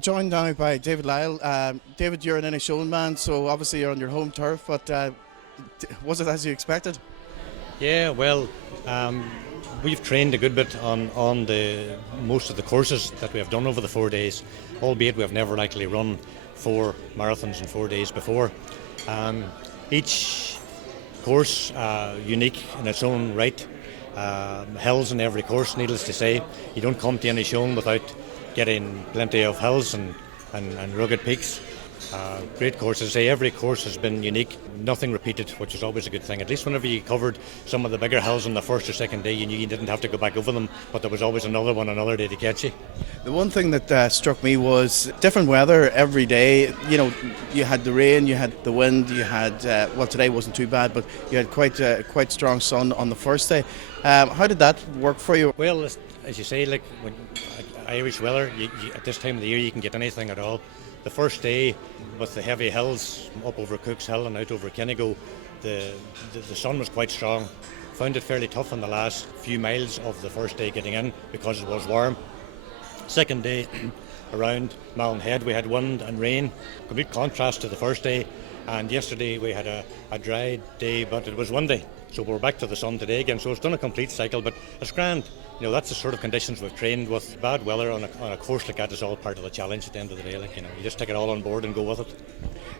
We're joined now by David Lyle. David, you're an Inishowen man, so obviously you're on your home turf, but was it as you expected? Yeah, well, we've trained a good bit on the most of the courses that we have done over the 4 days, albeit we have never actually run 4 marathons in 4 days before. Each course unique in its own right. Hills in every course, needless to say. You don't come to Inishowen without getting plenty of hills and rugged peaks. Great courses. Every course has been unique, nothing repeated, which is always a good thing. At least whenever you covered some of the bigger hills on the first or second day, you knew you didn't have to go back over them, but there was always another one another day to catch you. The one thing that struck me was different weather every day. You know, you had the rain, you had the wind, you had, well, today wasn't too bad, but you had quite strong sun on the first day. How did that work for you? Well, as you say, like when Irish weather, you, at this time of the year you can get anything at all. The first day with the heavy hills up over Cook's Hill and out over Kennigo, the sun was quite strong. Found it fairly tough on the last few miles of the first day getting in because it was warm. Second day around Malin Head we had wind and rain, complete contrast to the first day. And yesterday we had a dry day, but it was windy. So we're back to the sun today again. So it's done a complete cycle, but it's grand. You know, that's the sort of conditions we've trained with. Bad weather on a course like that is all part of the challenge at the end of the day. Like, you know, you just take it all on board and go with it.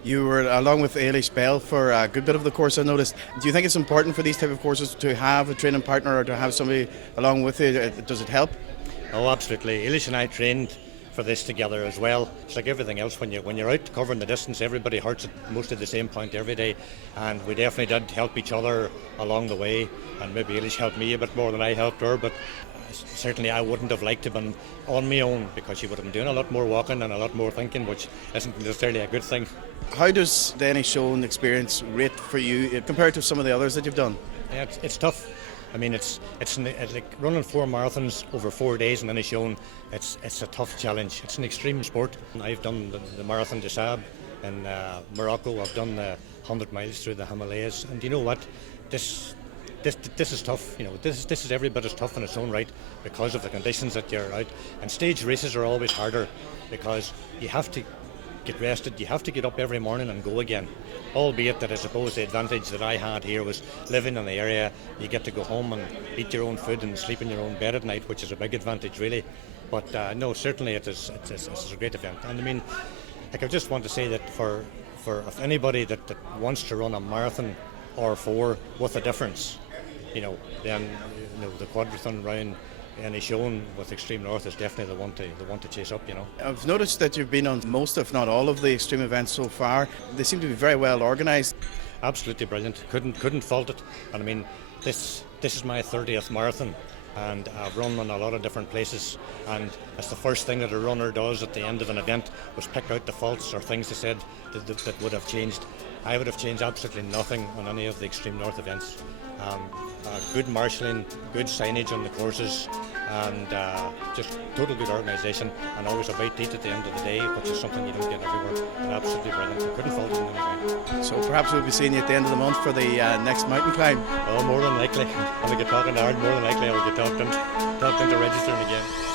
You were along with Eilish Bell for a good bit of the course, I noticed. Do you think it's important for these type of courses to have a training partner or to have somebody along with you? Does it help? Oh, absolutely. Eilish and I trained for this together as well. It's like everything else, when you're out covering the distance, everybody hurts at most of the same point every day, and we definitely did help each other along the way, and maybe Eilish helped me a bit more than I helped her, but certainly I wouldn't have liked to have been on my own because she would have been doing a lot more walking and a lot more thinking, which isn't necessarily a good thing. How does the Inishowen experience rate for you compared to some of the others that you've done? Yeah, it's tough. I mean, it's like running 4 marathons over 4 days in Inishowen. It's a tough challenge. It's an extreme sport. I've done the Marathon des Sables in Morocco. I've done the 100 miles through the Himalayas. And you know what? This is tough. You know, this is every bit as tough in its own right because of the conditions that you're out. And stage races are always harder because you have to get rested, you have to get up every morning and go again. Albeit that I suppose the advantage that I had here was living in the area, you get to go home and eat your own food and sleep in your own bed at night, which is a big advantage really. But no, certainly it's a great event. And I mean, like I just want to say that for if anybody that wants to run a marathon or 4 with a difference, you know, then you know the Quadrathon round Inishowen with Extreme North is definitely the one to chase up, you know. I've noticed that you've been on most, if not all, of the extreme events so far. They seem to be very well organised. Absolutely brilliant. Couldn't fault it. And I mean, this is my 30th marathon, and I've run in a lot of different places. And that's the first thing that a runner does at the end of an event was pick out the faults or things they said that would have changed. I would have changed absolutely nothing on any of the Extreme North events. Good marshalling, good signage on the courses, and just total good organisation, and always a bite to eat at the end of the day, which is something you don't get everywhere. And absolutely brilliant. I couldn't fault it in any way. So perhaps we'll be seeing you at the end of the month for the next mountain climb. Oh, more than likely. When we get talking to Aaron, more than likely I'll get talked into registering again.